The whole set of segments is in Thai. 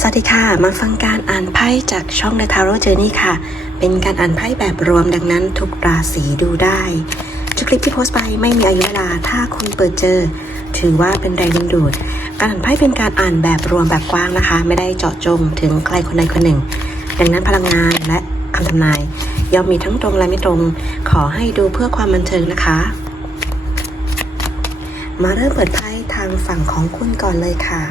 สวัสดีค่ะ มาฟังการอ่านไพ่จากช่อง The Tarot Journey ค่ะ เป็นการอ่านไพ่แบบรวมดังนั้นทุกราศีดูได้ทุกคลิปที่โพสต์ไปไม่มีอายุเวลา ถ้าคุณเปิดเจอ ถือว่าเป็นแรงดึงดูด การอ่านไพ่เป็นการอ่านแบบรวมแบบกว้างนะคะ ไม่ได้เจาะจงถึงใครคนใดคนหนึ่ง ดังนั้นพลังงานและคำทำนาย ย่อมมีทั้งตรงและไม่ตรง ขอให้ดูเพื่อความบันเทิงนะคะ มาเริ่มเปิดไพ่ทางฝั่งของคุณก่อนเลยค่ะ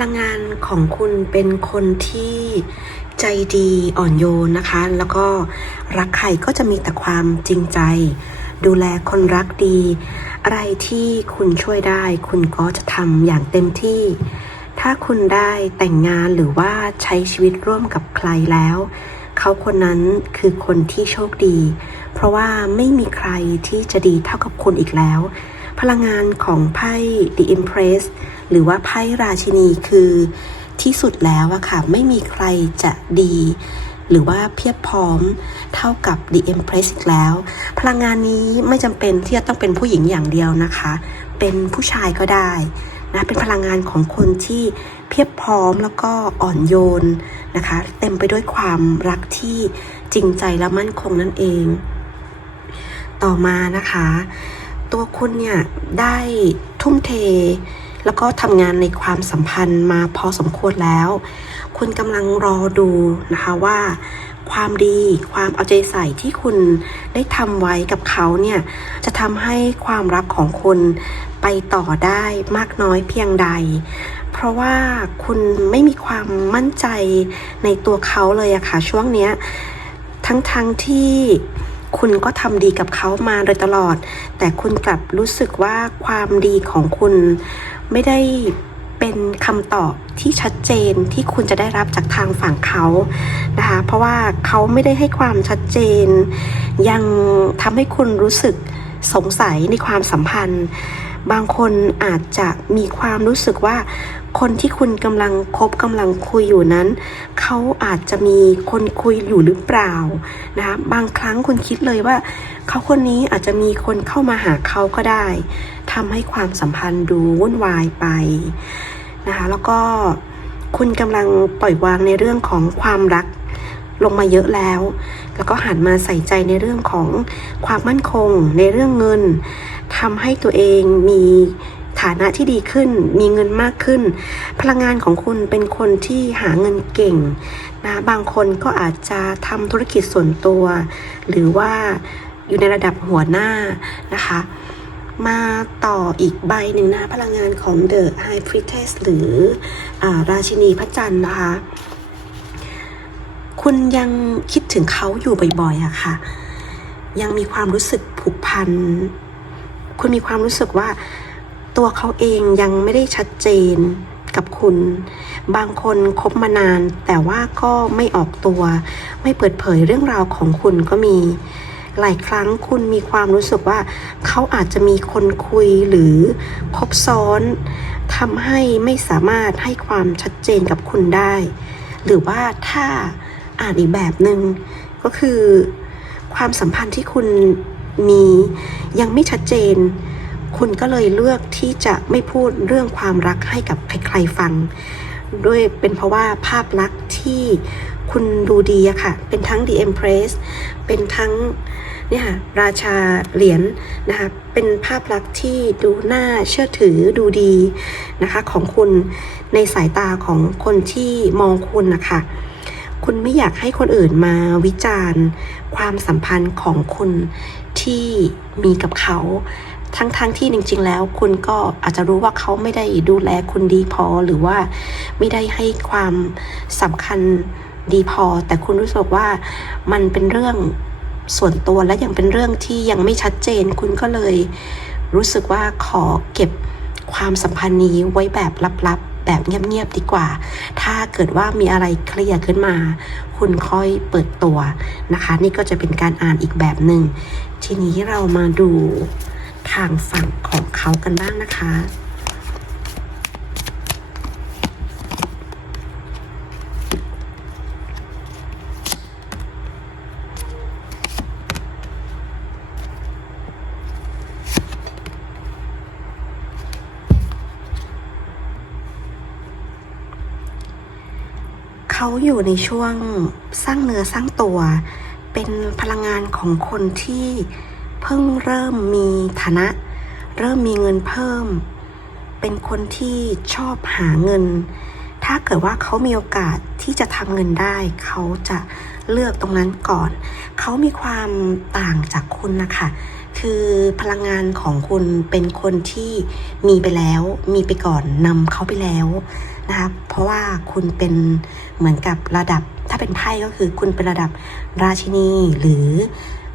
ลังงานของคุณเป็นคนที่ใจดีอ่อนโยนนะคะ แล้วก็รักใครก็จะมีแต่ความจริงใจ ดูแลคนรักดี อะไรที่คุณช่วยได้ คุณก็จะทำอย่างเต็มที่ ถ้าคุณได้แต่งงานหรือว่าใช้ชีวิตร่วมกับใครแล้ว เขาคนนั้นคือคนที่โชคดี เพราะว่าไม่มีใครที่จะดีเท่ากับคุณอีกแล้ว พลังงานของไพ่ The Empress หรือว่าไพ่ราชินีคือที่สุดแล้วอะค่ะ ไม่มีใครจะดี หรือว่าเพียบพร้อมเท่ากับ The Empress อีกแล้ว พลังงานนี้ไม่จำเป็นที่จะต้องเป็นผู้หญิงอย่างเดียวนะคะ เป็นผู้ชายก็ได้นะเป็นพลังงานของคนที่เพียบพร้อมแล้วก็อ่อนโยนนะคะ เต็มไปด้วยความรักที่จริงใจและมั่นคงนั่นเอง ต่อมานะคะ ตัวคุณเนี่ยได้ทุ่มเท แล้วก็ทำงานในความสัมพันธ์มาพอสมควรแล้ว คุณกำลังรอดูนะคะว่า ความดีความเอาใจใส่ที่คุณได้ทำไว้กับเขาเนี่ย จะทำให้ความรักของคุณไปต่อได้มากน้อยเพียงใด เพราะว่าคุณไม่มีความมั่นใจในตัวเขาเลยอะค่ะช่วงเนี้ยทั้งๆทที่ คุณก็ทำดีกับเขามาโดยตลอด แต่คุณกลับรู้สึกว่าความดีของคุณไม่ได้เป็นคำตอบที่ชัดเจนที่คุณจะได้รับจากทางฝั่งเขานะคะ เพราะว่าเขาไม่ได้ให้ความชัดเจน ยังทำให้คุณรู้สึกสงสัยในความสัมพันธ์ บางคนอาจจะมีความรู้สึกว่า คนที่คุณกำลังคบกำลังคุยอยู่นั้น เขาอาจจะมีคนคุยอยู่หรือเปล่านะคะบางครั้งคุณคิดเลยว่า เขาคนนี้อาจจะมีคนเข้ามาหาเขาก็ได้ทำให้ความสัมพันธ์ดูวุ่นวายไปนะคะแล้วก็คุณกำลังปล่อยวางในเรื่องของความรักลงมาเยอะแล้ว แล้วก็หันมาใส่ใจในเรื่องของความมั่นคง ในเรื่องเงิน ทำให้ตัวเองมีฐานะที่ดีขึ้น มีเงินมากขึ้น พลังงานของคุณเป็นคนที่หาเงินเก่งนะ บางคนก็อาจจะทำธุรกิจส่วนตัว หรือว่าอยู่ในระดับหัวหน้านะคะ มาต่ออีกใบหนึ่งนะ พลังงานของ The High Priestess หรืออราชินีพระจันทร์นะคะ คุณยังคิดถึงเขาอยู่บ่อยๆอะค่ะ ยังมีความรู้สึกผูกพัน คุณมีความรู้สึกว่าตัวเขาเองยังไม่ได้ชัดเจนกับคุณ บางคนคบมานาน แต่ว่าก็ไม่ออกตัว ไม่เปิดเผยเรื่องราวของคุณก็มี หลายครั้งคุณมีความรู้สึกว่า เขาอาจจะมีคนคุยหรือคบซ้อนทำให้ไม่สามารถให้ความชัดเจนกับคุณได้ หรือว่าถ้าอ่านอีกแบบหนึ่งก็คือความสัมพันธ์ที่คุณ มียังไม่ชัดเจน คุณก็เลยเลือกที่จะไม่พูดเรื่องความรักให้กับใครๆฟัง ด้วยเป็นเพราะว่าภาพลักษณ์ที่คุณดูดีอะค่ะ เป็นทั้ง The Empress เป็นทั้งเนี่ยค่ะราชาเหรียญนะคะ เป็นภาพลักษณ์ที่ดูน่าเชื่อถือดูดีนะคะของคุณในสายตาของคนที่มองคุณนะคะ คุณไม่อยากให้คนอื่นมาวิจารณ์ ความสัมพันธ์ของคุณ ที่มีกับเขา ทั้งๆทที่จริง ๆ แล้ว คุณก็อาจจะรู้ว่าเขาไม่ได้ดูแลคุณดีพอหรือว่าไม่ได้ให้ความสำคัญดีพอ แต่คุณรู้สึกว่ามันเป็นเรื่องส่วนตัวและยังเป็นเรื่องที่ยังไม่ชัดเจน คุณก็เลยรู้สึกว่าขอเก็บความสัมพันธ์นี้ไว้แบบลับๆ แบบเงียบๆดีกว่า ถ้าเกิดว่ามีอะไรเคลียร์ขึ้นมา คุณค่อยเปิดตัวนะคะ นี่ก็จะเป็นการอ่านอีกแบบหนึ่ง ทีนี้เรามาดูทางฝั่งของเขากันบ้างนะคะเขาอยู่ในช่วงสร้างเนื้อสร้างตัว เป็นพลังงานของคนที่เพิ่งเริ่มมีฐานะ เริ่มมีเงินเพิ่ม เป็นคนที่ชอบหาเงิน ถ้าเกิดว่าเขามีโอกาสที่จะทำเงินได้ เขาจะเลือกตรงนั้นก่อน เขามีความต่างจากคุณนะคะคือพลังงานของคุณเป็นคนที่มีไปแล้ว มีไปก่อนนำเขาไปแล้วนะคะเพราะว่าคุณเป็นเหมือนกับระดับ ไพ่ก็คือคุณเป็นระดับราชินีหรือ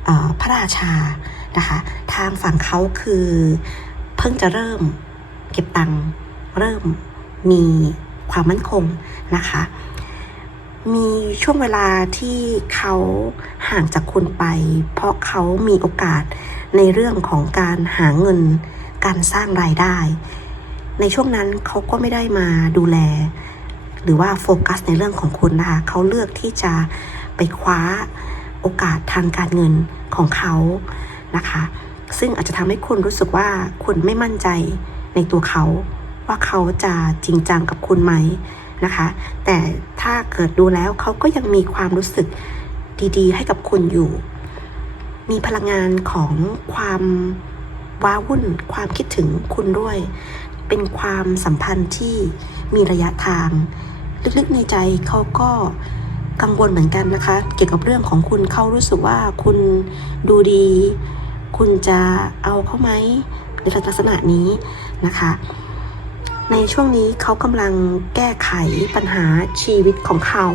ออพระราชานะคะ ทางฝั่งเขาคือเพิ่งจะเริ่มเก็บตังค์เริ่มมีความมั่นคงนะคะ มีช่วงเวลาที่เขาห่างจากคุณไป เพราะเขามีโอกาสในเรื่องของการหาเงินการสร้างรายได้ ในช่วงนั้นเขาก็ไม่ได้มาดูแล หรือว่าโฟกัสในเรื่องของคุณนะคะเขาเลือกที่จะไปคว้าโอกาสทางการเงินของเขานะคะ ซึ่งอาจจะทำให้คุณรู้สึกว่าคุณไม่มั่นใจในตัวเขา ว่าเขาจะจริงจังกับคุณไหมนะคะ แต่ถ้าเกิดดูแล้วเขาก็ยังมีความรู้สึกดีๆ ให้กับคุณอยู่ มีพลังงานของความว้าวุ่น ความคิดถึงคุณด้วย เป็นความสัมพันธ์ที่มีระยะทาง ลึกๆในใจเขาก็กังวลเหมือนกันนะคะ เกี่ยวกับเรื่องของคุณเขารู้สึกว่าคุณดูดี คุณจะเอาเขาไหมในลักษณะนี้นะคะ ในช่วงนี้เขากำลังแก้ไขปัญหาชีวิตของเขา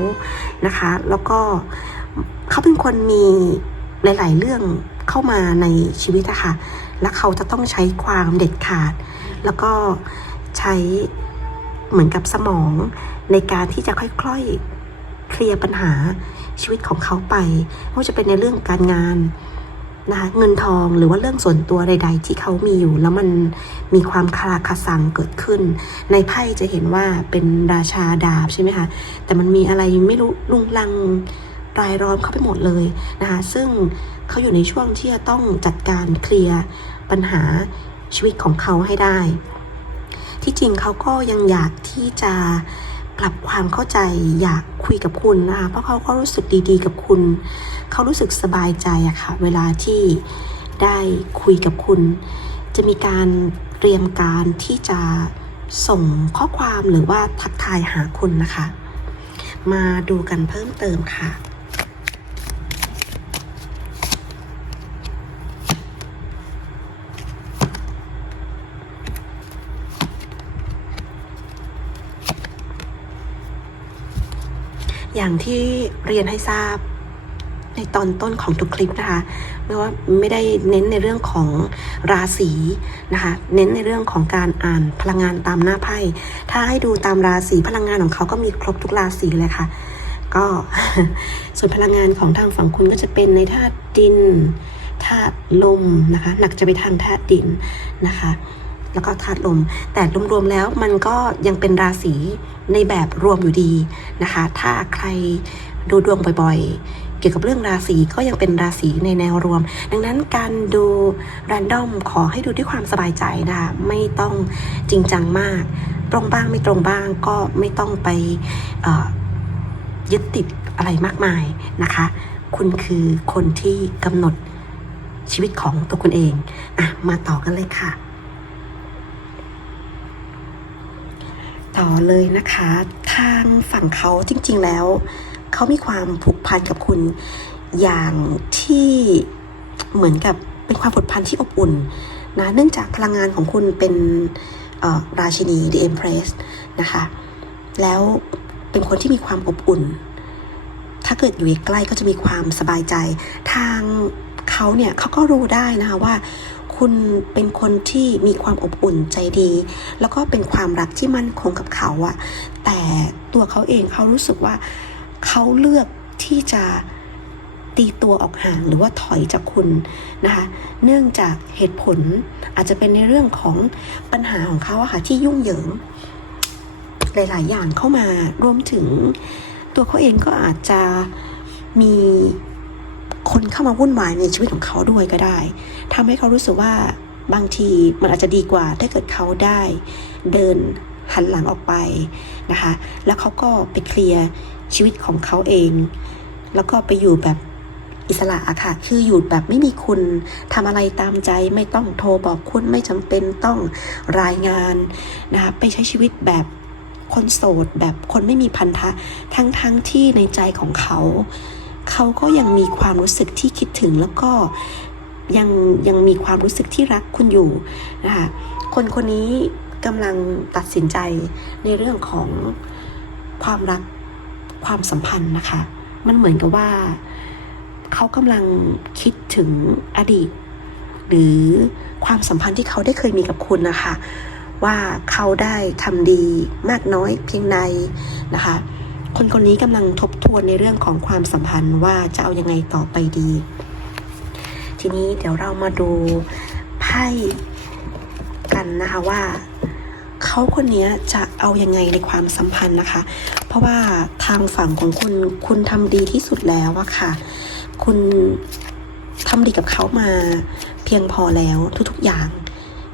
นะคะ แล้วก็เขาเป็นคนมีหลาย ๆ เรื่องเข้ามาในชีวิตอะค่ะและเขาจะต้องใช้ความเด็ดขาด แล้วก็ใช้เหมือนกับสมอง ในการที่จะค่อยๆ เคลียร์ปัญหาชีวิตของเขาไปไม่ว่าจะเป็นในเรื่องการงานนะคะเงินทองหรือว่าเรื่องส่วนตัวใด ๆ ที่เขามีอยู่ แล้วมันมีความคาราคาซังเกิดขึ้น ในไพ่จะเห็นว่าเป็นราชาดาบใช่ไหมคะแต่มันมีอะไรไม่รู้ลุงลังรายล้อมเข้าไปหมดเลยนะคะ ซึ่งเขาอยู่ในช่วงที่จะต้องจัดการเคลียร์ปัญหาชีวิตของเขาให้ได้ ที่จริงเขาก็ยังอยากที่จะ ปรับความเข้าใจอยากคุยกับคุณนะคะเพราะเขาก็รู้สึกดีๆ กับคุณ เขารู้สึกสบายใจอะค่ะ เวลาที่ได้คุยกับคุณ จะมีการเตรียมการที่จะส่งข้อความหรือว่าทักทายหาคุณนะคะ มาดูกันเพิ่มเติมค่ะ อย่างที่เรียนให้ทราบในตอนต้นของทุกคลิปนะคะ ไม่ว่าไม่ได้เน้นในเรื่องของราศีนะคะ เน้นในเรื่องของการอ่านพลังงานตามหน้าไพ่ ถ้าให้ดูตามราศีพลังงานของเขาก็มีครบทุกราศีเลยค่ะ ก็ส่วนพลังงานของทางฝั่งคุณก็จะเป็นในธาตุดินธาตุลมนะคะ หนักจะไปทางธาตุดินนะคะ แล้วก็ธาตุลม แต่รวมๆแล้วมันก็ยังเป็นราศีในแบบรวมอยู่ดีนะคะ ถ้าใครดูดวงบ่อยๆ เกี่ยวกับเรื่องราศีก็ยังเป็นราศีในแนวรวม ดังนั้นการดูรันดอมขอให้ดูด้วยความสบายใจนะคะไม่ต้องจริงจังมาก ตรงบ้างไม่ตรงบ้างก็ไม่ต้องไปยึดติดอะไรมากมายนะคะ คุณคือคนที่กำหนดชีวิตของตัวคุณเอง อะ มาต่อกันเลยค่ะ ต่อเลยนะคะ ทางฝั่งเขาจริง ๆ แล้ว เขามีความผูกพันกับคุณอย่างที่เหมือนกับเป็นความผูกพันที่อบอุ่นนะเนื่องจากพลังงานของคุณเป็นราชินี The Empress นะคะ แล้วเป็นคนที่มีความอบอุ่น ถ้าเกิดอยู่ใกล้ก็จะมีความสบายใจ ทางเขาเนี่ยเขาก็รู้ได้นะคะว่า คุณเป็นคนที่มีความอบอุ่นใจดี แล้วก็เป็นความรักที่มั่นคงกับเขาอะแต่ตัวเขาเองเขารู้สึกว่าเขาเลือกที่จะตีตัวออกห่างหรือว่าถอยจากคุณนะคะเนื่องจากเหตุผลอาจจะเป็นในเรื่องของปัญหาของเขาอะค่ะที่ยุ่งเหยิง หลาย ๆ อย่างเข้ามารวมถึงตัวเขาเองก็อาจจะมี คนเข้ามาวุ่นวายในชีวิตของเขาด้วยก็ได้ทำให้เขารู้สึกว่าบางทีมันอาจจะดีกว่าถ้าเกิดเขาได้เดินหันหลังออกไปนะคะ แล้วเขาก็ไปเคลียร์ชีวิตของเขาเอง แล้วก็ไปอยู่แบบอิสระอะค่ะ คืออยู่แบบไม่มีคุณทำอะไรตามใจไม่ต้องโทรบอกคุณไม่จำเป็นต้องรายงานนะคะไปใช้ชีวิตแบบคนโสดแบบคนไม่มีพันธะทั้งๆทที่ในใจของเขา เขาก็ยังมีความรู้สึกที่คิดถึงแล้วก็ยังยังมีความรู้สึกที่รักคุณอยู่นะคะคนคนนี้กำลังตัดสินใจในเรื่องของความรักความสัมพันธ์นะคะ มันเหมือนกับว่า เขากำลังคิดถึงอดีต หรือความสัมพันธ์ที่เขาได้เคยมีกับคุณนะคะ ว่าเขาได้ทำดีมากน้อยเพียงใดนะคะ คนคนนี้กำลังทบทวนในเรื่องของความสัมพันธ์ว่าจะเอายังไงต่อไปดี ทีนี้เดี๋ยวเรามาดูไพ่กันนะคะว่าเขาคนนี้จะเอายังไงในความสัมพันธ์นะคะ เพราะว่าทางฝั่งของคุณคุณทำดีที่สุดแล้วอะค่ะ คุณทำดีกับเขามาเพียงพอแล้วทุกๆอย่าง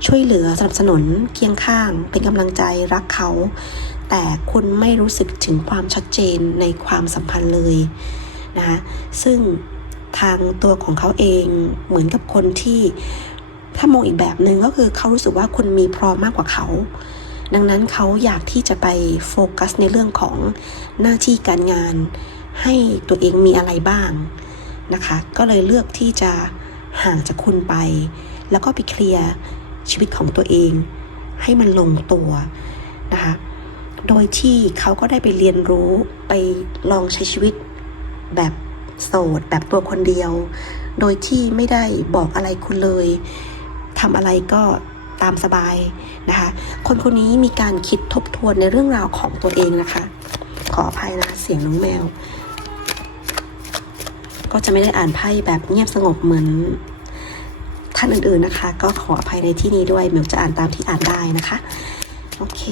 ช่วยเหลือสนับสนุนเคียงข้าง เป็นกำลังใจรักเขา แต่คุณไม่รู้สึกถึงความชัดเจนในความสัมพันธ์เลยนะคะซึ่งทางตัวของเขาเองเหมือนกับคนที่ถ้ามองอีกแบบหนึ่งก็คือเขารู้สึกว่าคุณมีพร้อมมากกว่าเขา ดังนั้นเขาอยากที่จะไปโฟกัสในเรื่องของหน้าที่การงาน ให้ตัวเองมีอะไรบ้างนะคะ ก็เลยเลือกที่จะห่างจากคุณไป แล้วก็ไปเคลียร์ชีวิตของตัวเอง ให้มันลงตัวนะคะ โดยที่เขาก็ได้ไปเรียนรู้ไปลองใช้ชีวิตแบบโสดแบบตัวคนเดียว โดยที่ไม่ได้บอกอะไรคุณเลยทำอะไรก็ตามสบายนะคะ คนคนนี้มีการคิดทบทวนในเรื่องราวของตัวเองนะคะ ขออภัยนะเสียงน้องแมว ก็จะไม่ได้อ่านไพ่แบบเงียบสงบเหมือนท่านอื่นๆนะคะ ก็ขออภัยในที่นี้ด้วยเมลจะอ่านตามที่อ่านได้นะคะ โอเค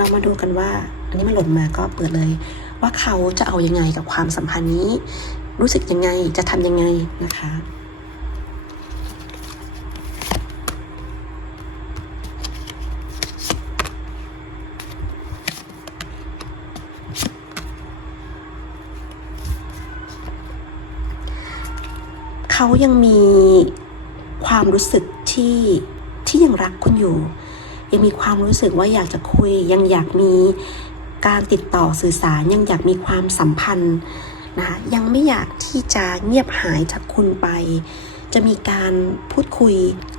เรามาดูกันว่า อันนี้มันหล่นมาก็เปิดเลย ว่าเขาจะเอายังไงกับความสัมพันธ์นี้ รู้สึกยังไงจะทำยังไงนะคะเขายังมีความรู้สึกที่ที่ยังรักคุณอยู่ ยังมีความรู้สึกว่าอยากจะคุย ยังอยากมีการติดต่อสื่อสาร ยังอยากมีความสัมพันธ์นะคะยังไม่อยากที่จะเงียบหายจากคุณไป จะมีการพูดคุย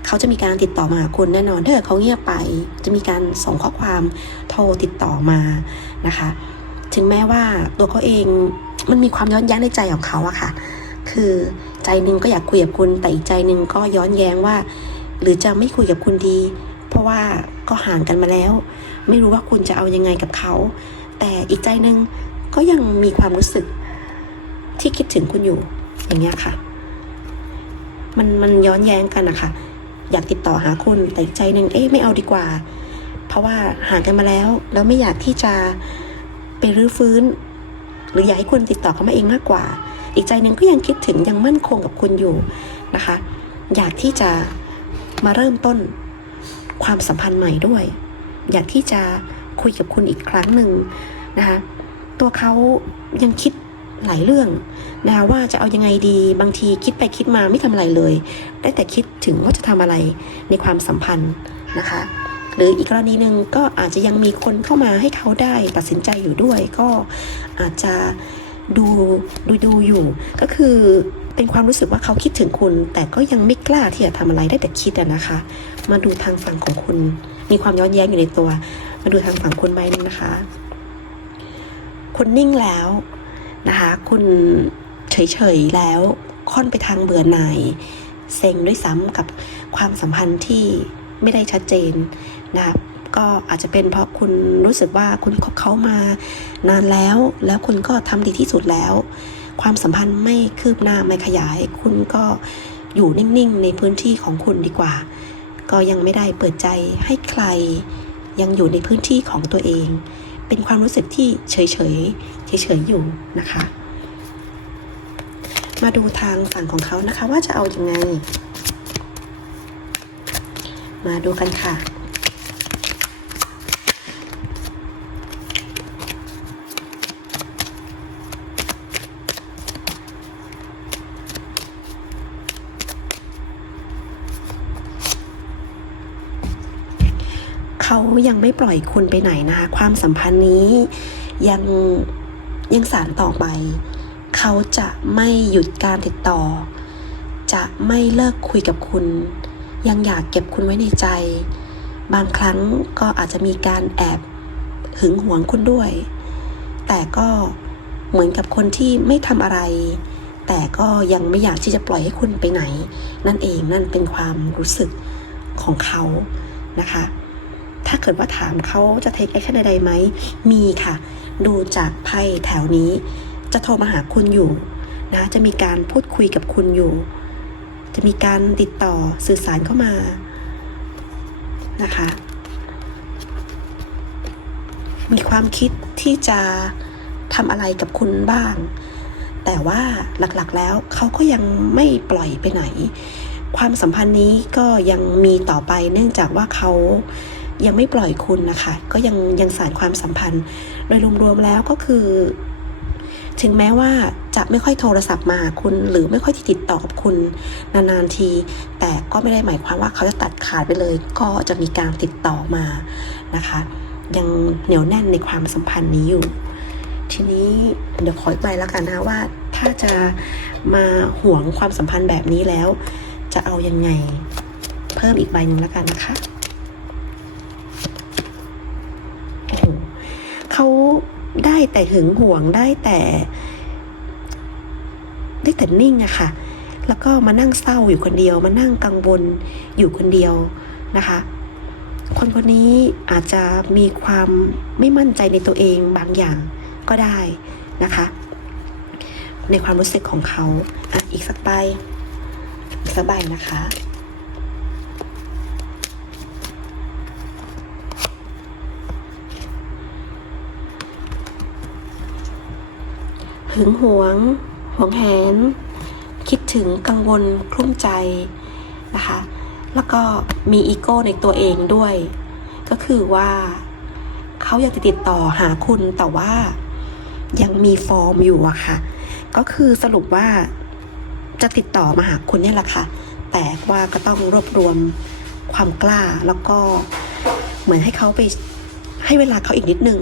เขาจะมีการติดต่อมาหาคุณแน่นอนถ้าเกิดเขาเงียบไป จะมีการส่งข้อความโทรติดต่อมานะคะ ถึงแม้ว่าตัวเขาเองมันมีความย้อนแย้งในใจของเขาอะค่ะ คือใจหนึ่งก็อยากคุยกับคุณแต่อีกใจหนึ่งก็ย้อนแย้งว่า หรือจะไม่คุยกับคุณดี เพราะว่า ก็ห่างกันมาแล้ว ไม่รู้ว่าคุณจะเอายังไงกับเขา แต่อีกใจหนึ่งก็ยังมีความรู้สึกที่คิดถึงคุณอยู่ อย่างเงี้ยค่ะ มันมันย้อนแย้งกันนะคะอยากติดต่อหาคุณแต่อีกใจหนึ่งเอ๊ะไม่เอาดีกว่า เพราะว่าห่างกันมาแล้ว แล้วไม่อยากที่จะไปรื้อฟื้น หรืออยากให้คุณติดต่อเขามาเองมากกว่า อีกใจหนึ่งก็ยังคิดถึงยังมั่นคงกับคุณอยู่นะคะ อยากที่จะมาเริ่มต้น ความสัมพันธ์ใหม่ด้วย อยากที่จะคุยกับคุณอีกครั้งหนึ่งนะคะตัวเขายังคิดหลายเรื่องนะคะว่าจะเอายังไงดีบางทีคิดไปคิดมาไม่ทำอะไรเลย ได้แต่คิดถึงว่าจะทำอะไรในความสัมพันธ์นะคะ หรืออีกกรณีหนึ่งก็อาจจะยังมีคนเข้ามาให้เขาได้ตัดสินใจอยู่ด้วย ก็อาจจะดูดูดูอยู่ ก็คือ เป็นความรู้สึกว่าเขาคิดถึงคุณ แต่ก็ยังไม่กล้าที่จะทำอะไรได้แต่คิดอะนะคะ มาดูทางฝั่งของคุณ มีความย้อนแย้งอยู่ในตัว มาดูทางฝั่งคุณใบหนึงนะคะ คุณนิ่งแล้วนะคะ คุณเฉยๆแล้วค่อนไปทางเบื่อหน่ายเซ็งด้วยซ้ำกับความสัมพันธ์ที่ไม่ได้ชัดเจนนะคะก็อาจจะเป็นเพราะคุณรู้สึกว่าคุณคบเขามานานแล้ว แล้วคุณก็ทำดีที่สุดแล้ว ความสัมพันธ์ไม่คืบหน้าไม่ขยาย คุณก็อยู่นิ่งๆ ในพื้นที่ของคุณดีกว่า ก็ยังไม่ได้เปิดใจให้ใคร ยังอยู่ในพื้นที่ของตัวเอง เป็นความรู้สึกที่เฉยๆเฉยๆอยู่นะคะ มาดูทางฝั่งของเขานะคะว่าจะเอาอยัางไง มาดูกันค่ะ ยังไม่ปล่อยคุณไปไหนนะคะ ความสัมพันธ์นี้ยังยังสานต่อไป เขาจะไม่หยุดการติดต่อ จะไม่เลิกคุยกับคุณ ยังอยากเก็บคุณไว้ในใจ บางครั้งก็อาจจะมีการแอบหึงหวงคุณด้วย แต่ก็เหมือนกับคนที่ไม่ทำอะไร แต่ก็ยังไม่อยากที่จะปล่อยให้คุณไปไหน นั่นเองนั่นเป็นความรู้สึกของเขานะคะ ถ้าเกิดว่าถามเขาจะ take action ใดๆไหม มีค่ะ ดูจากไพ่แถวนี้ จะโทรมาหาคุณอยู่นะจะมีการพูดคุยกับคุณอยู่ จะมีการติดต่อสื่อสารเข้ามานะคะ มีความคิดที่จะทำอะไรกับคุณบ้าง แต่ว่าหลักๆแล้วเขาก็ยังไม่ปล่อยไปไหน ความสัมพันธ์นี้ก็ยังมีต่อไปเนื่องจากว่าเขา ยังไม่ปล่อยคุณนะคะ ก็ยังยังสานความสัมพันธ์ โดยรวมๆแล้วก็คือ ถึงแม้ว่าจะไม่ค่อยโทรศัพท์มาคุณ หรือไม่ค่อยที่ติดต่อกับคุณนานๆที แต่ก็ไม่ได้หมายความว่าเขาจะตัดขาดไปเลย ก็จะมีการติดต่อมานะคะ ยังเหนียวแน่นในความสัมพันธ์นี้อยู่ ทีนี้เดี๋ยวขออีกใบแล้วกันนะว่า ถ้าจะมาห่วงความสัมพันธ์แบบนี้แล้ว จะเอายังไง เพิ่มอีกใบหนึ่งแล้วกันนะคะโอ้โห เขาได้แต่หึงหวงได้แต่ ได้แต่นิ่งอะค่ะ แล้วก็มานั่งเศร้าอยู่คนเดียว มานั่งกังวลอยู่คนเดียวนะคะ คนคนนี้อาจจะมีความไม่มั่นใจในตัวเองบางอย่างก็ได้นะคะ ในความรู้สึกของเขาอะอีกสักใบอีกสักใบนะคะ หึงหวงหวงแหน คิดถึงกังวลคลุ้มใจนะคะ แล้วก็มีอีโก้ในตัวเองด้วย ก็คือว่าเขาอยากจะติดต่อหาคุณแต่ว่ายังมีฟอร์มอยู่อะค่ะ ก็คือสรุปว่าจะติดต่อมาหาคุณเนี่ยแหละค่ะ แต่ว่าก็ต้องรวบรวมความกล้าแล้วก็เหมือนให้เขาไปให้เวลาเขาอีกนิดนึง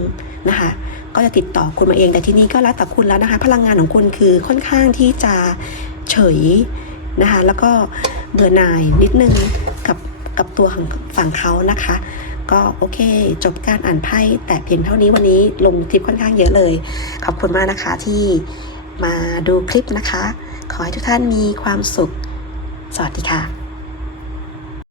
นะคะ ก็จะติดต่อคุณมาเอง แต่ที่นี้ก็แล้วแต่คุณแล้วนะคะ พลังงานของคุณคือค่อนข้างที่จะเฉยนะคะ แล้วก็เบื่อหน่ายนิดนึงกับกับตัวของฝั่งเขานะคะ ก็โอเค จบการอ่านไพ่แต่เพียงเท่านี้วันนี้ลงคลิปค่อนข้างเยอะเลย ขอบคุณมากนะคะที่มาดูคลิปนะคะ ขอให้ทุกท่านมีความสุข สวัสดีค่ะ